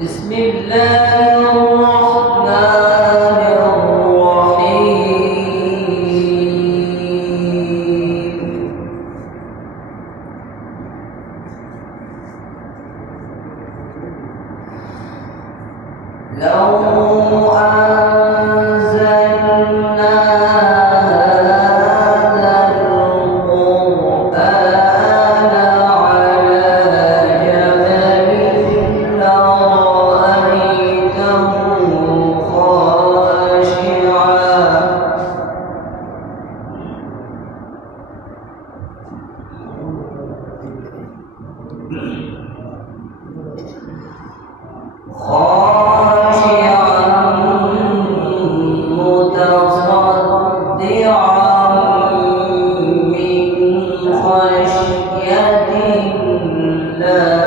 بسم الله الرحمن الرحيم. لو أنزلنا هذا القرآن على جبل لرأيته خاشعا متصدعا من خشية الله.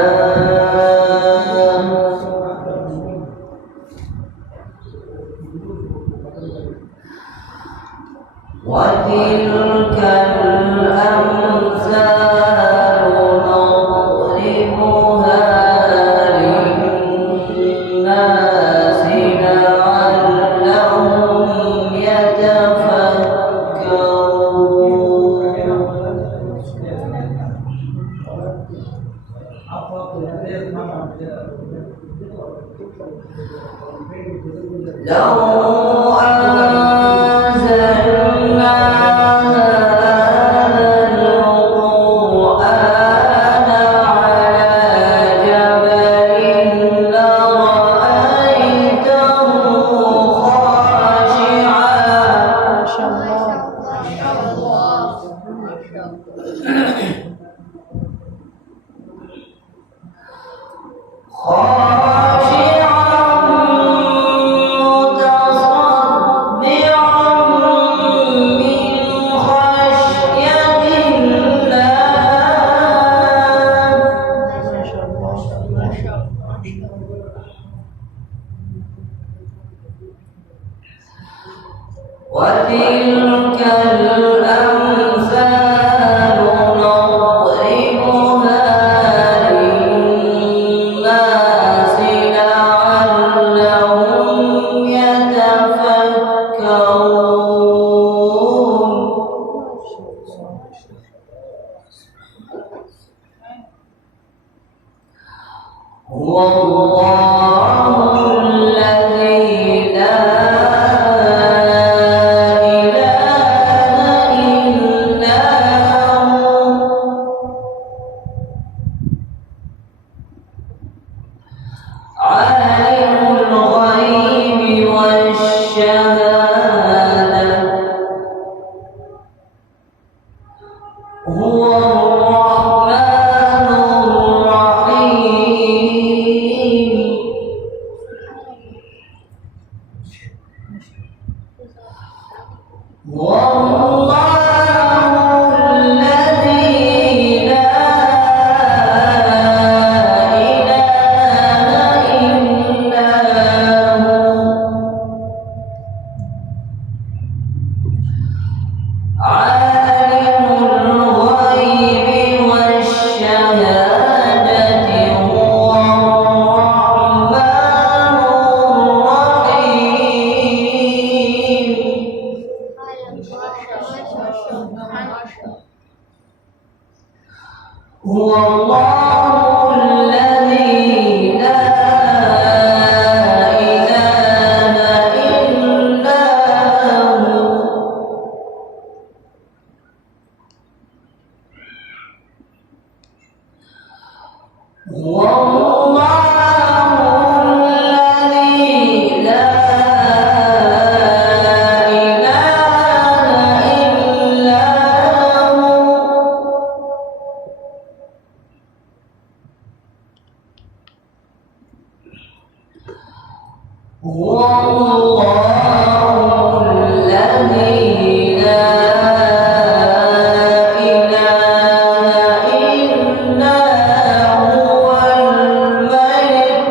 وتلك الأمثال نضربها للناس لعلهم يتفكرون. لو أنزلنا هذا القرآن على جبل لرأيته وتلك الأمثال نضربها للناس لعلهم يتفكرون. هو الله الذي لا عالم الغيب والشهادة هو الرحمن الرحيم. والله الذي لا عالم الغيب والشهادة هو الرحمن الرحيم. هو الله الذي لا إله إلا هو. هو الله الذي لا إله إلا هو. هو الله الذي لا إله إلا هو الملك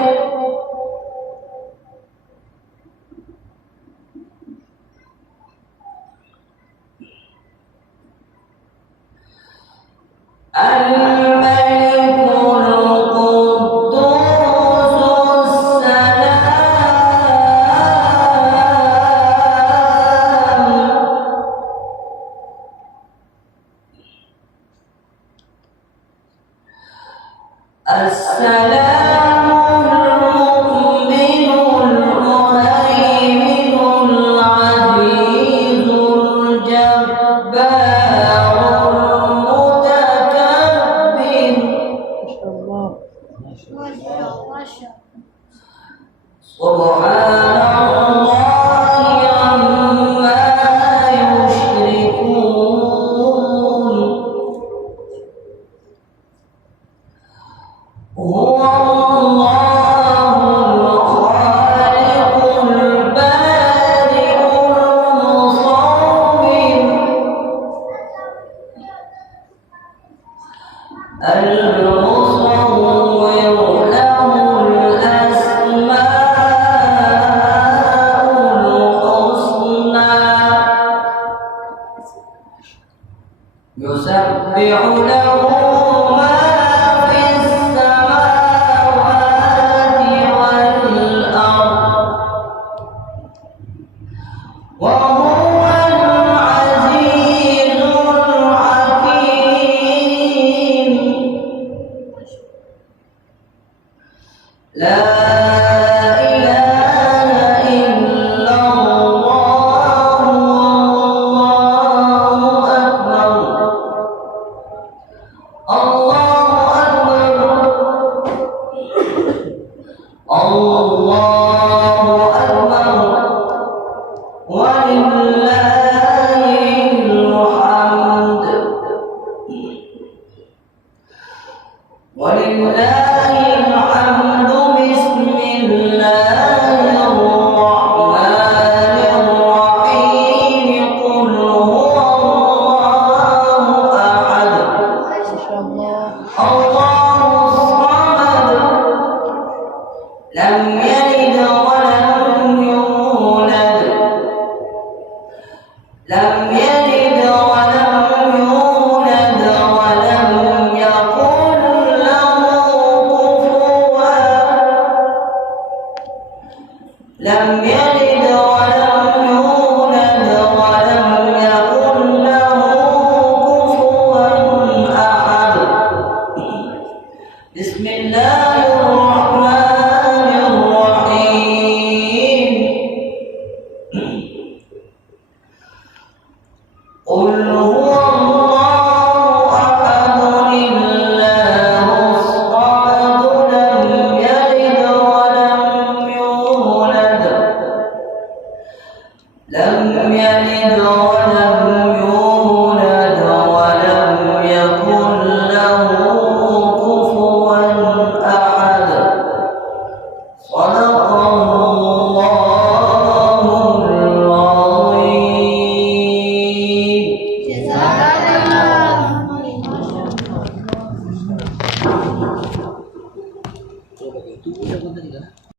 السلام المؤمن المهيمن العزيز الجبار المتكبر سبحان الله عما يشركون هو الله الخالق البارئ المصور المصور له الأسماء الحسنى يسبح له ما في السماوات والأرض وهو العزيز الحكيم لا إله إلا الله والله أكبر الله أكبر الله أكبر ولله الحمد ولله الحمد بسم الله الرحمن الرحيم قل هو الله أحد الله الصمد لم يلد ولم يولد لم يلد ولم يولد ولم يكن له كفوا لم يلد ولم يولد ولم يكن له كفوا أحد بسم الله الرحمن